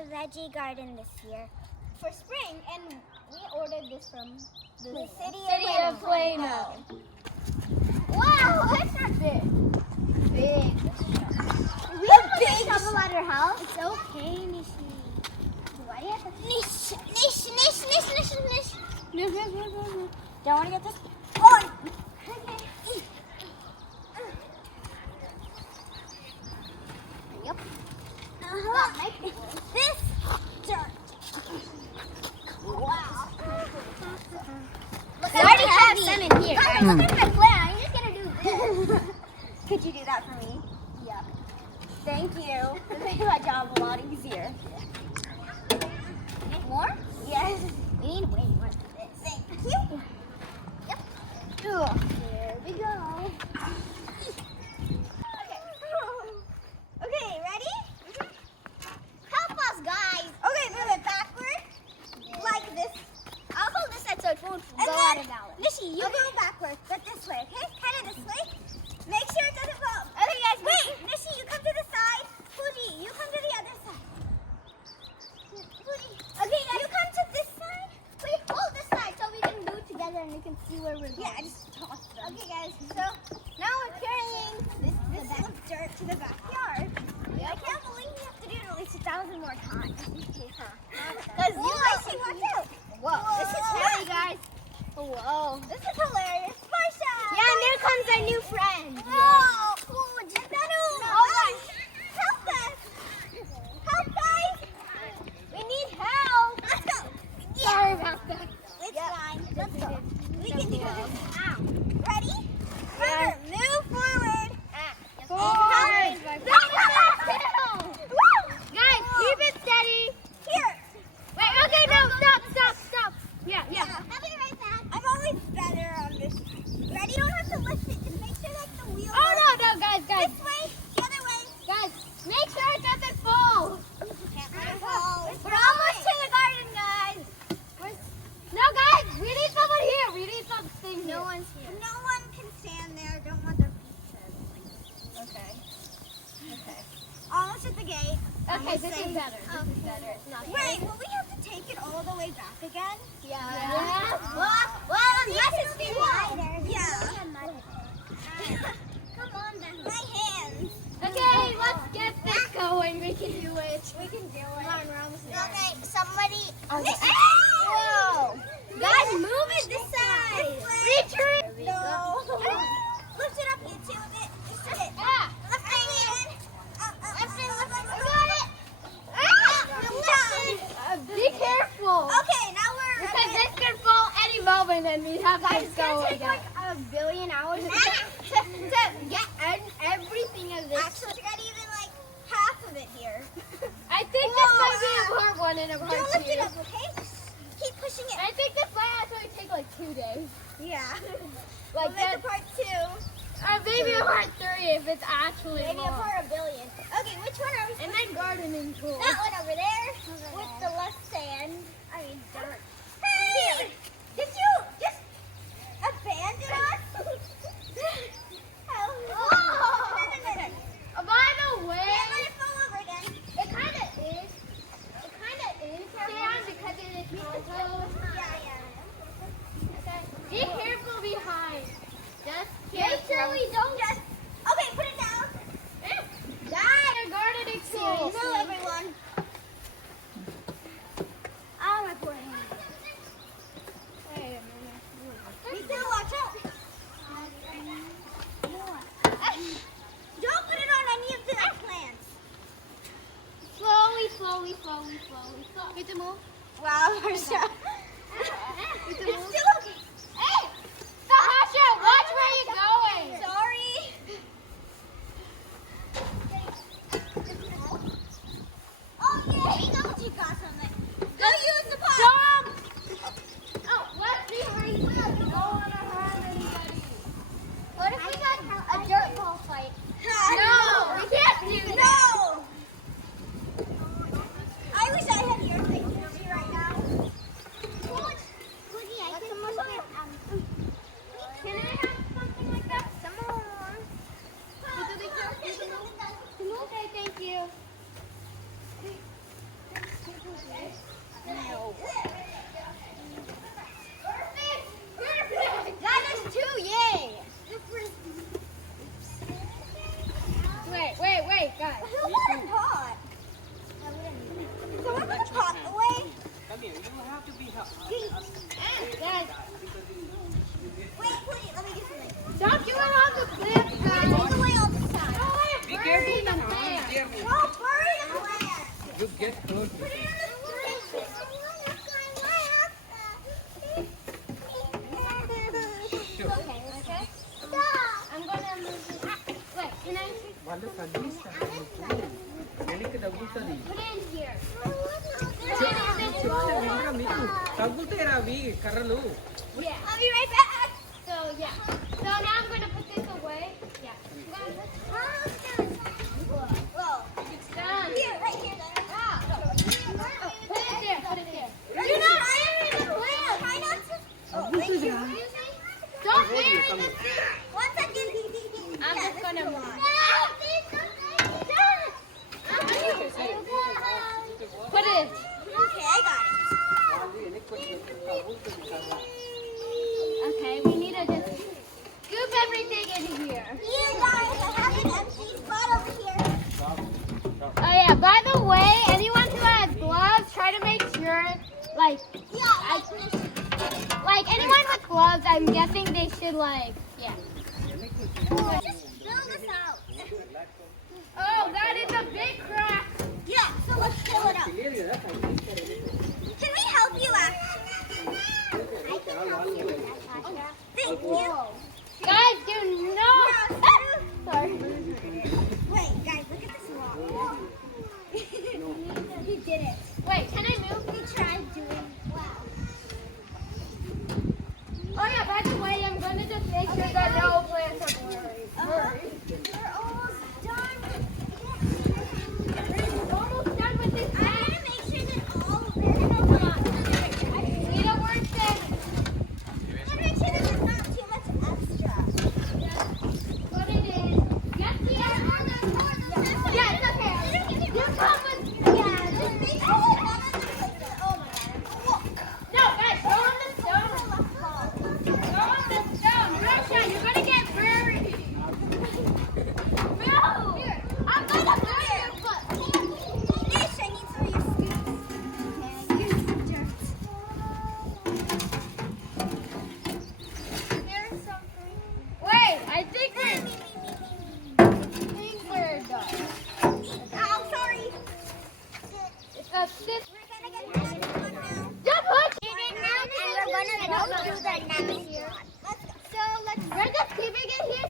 a veggie garden this year for spring, and we ordered this from the city of Plano. Wow, that's not big. Big. We have a big shovel at our house. It's okay, Nishi. Why do you have to? Nish. No. Do I want to get this? Oh. Okay. Yep. This dirt. Wow. Look, I already have some in here. Guys, look at my plan. I'm just gonna do this. Could you do that for me? Yeah. Thank you. This makes my job a lot easier. Need more? Yes. We need way more than this. Thank you. Yep. There we go. Okay, ready? Help us, guys. Okay, move it backward. Like this. I'll hold this side so it won't go out of balance. Nishi, you go backward, but this way, okay? Kind of this way. Make sure it doesn't fall. Okay, guys, wait. Nishi, you come to the side. Fuji, you come to the other side. Fuji. Okay, guys, you come to this side. Wait, hold this side so we can do it together and we can see where we're going. Yeah, just toss them. Okay, guys, so now we're carrying this dirt to the backyard. Yep. I can't believe we have to do it at least 1,000 more times. Because you guys see, watch out. Whoa, this is heavy, guys. Whoa, this is hilarious. Marsha! Yeah, and there comes our new friend. Oh, Fuji. Help us. Help, guys. We need help. Let's go. Yeah. Sorry about that. It's fine. Let's go. We can do this. Ow. Ready? Remember, move forward. Forward. Guys, keep it steady. Here. Wait, okay, no, stop. Yeah. I'll be right back. I'm always better on this. Ready? You don't have to lift it. Just make sure like the wheel. Oh, no, guys. This way, the other way. Guys, make sure it doesn't fall. We're almost to the garden, guys. No, guys, we need someone here. We need something here. No one's here. No one can stand there. Don't want their feet. Okay. Almost at the gate. Okay, this is better. It's not Wait, will we have to take it all the way back again? Yeah. Well, unless it's too wider. Yeah. Come on, then. My hands. Okay, let's get this going. We can do it. Come on, we're almost there. Okay, somebody. Okay. Whoa. Guys, move it this side. Retreat. No. Lift it up, you two. Just it. Yeah. Lift it. Be careful. Okay, now we're. Because this could fall any moment and we have to Guys, it's go gonna take again. like a billion hours to get everything of this. Actually, we got even like half of it here. I think this might be a part 1 and a part 2. Don't lift it up, okay? Keep pushing it. I think this might actually take like 2 days. Yeah. Like We'll make a part 2. maybe a part 3 if it's actually Maybe a long. part 1 billion. Okay, which one are we? And then gardening tools. That one over there with the less sand. I mean dirt. Hey! Did you just abandon us? No. By the way, Let it fall over again. it kind of is sand because it is also. Yeah. Okay. Be careful behind. Just Make careful. sure we don't just. Okay, put it down. A gardening tool. Move, everyone. Oh, my poor hand. Wait a minute. Be still, watch out. Don't put it on any of the plants. Slowly. Get them all. Wow, Marsha. It's It's still okay. Hey! Sasha, watch where you're going. Sorry. వాళ్ళు తగ్గిస్తారు వెనక్కి తగ్గుతుంది Put it in here. చెప్తే వినరా మీకు తగ్గుతాయిరా అవి కర్రలు Yeah. I'll be right back. So yeah. So now I'm gonna put this away. Yeah. Whoa. It's done. Here, right here. Put it there. Put it there. Do not iron in the plant. Try not to. Oh, right here. Don't air it. 1 second. I'm just gonna move. Put it. Okay, I got it. Okay, we need to just scoop everything in here. Here, guys, I have an empty spot over here. Oh yeah, by the way, anyone who has gloves, try to make sure, like anyone with gloves, I'm guessing they should yeah. Just fill this out. Oh, that is a big crack. Yeah, so let's fill it out. Can we help you out? I can help you. Thank you. Guys, do not. Sorry. Wait, guys, look at this wall. He did it. Wait, can I move? He tried doing wow. Oh yeah, by the way, I'm gonna just make sure that no plants are blurry. We're almost done. We're almost done with this I'm bag. gonna make sure that all of Need a word set. make sure that there's not too much extra. Put it in. Yes, yes. Yeah, it's okay. You come with. Yeah, just make sure that none of the places. Oh my god. No, guys, go on the stone. Go on the stone. Russia, you're gonna get buried. No. I'm gonna bury your foot. Nish, I need some of your scoops. Okay, here's some dirt. There's something. Wait, I think we're done. Oh, sorry. It's a this. We're gonna get the next one now. Just push. And we're gonna go through the next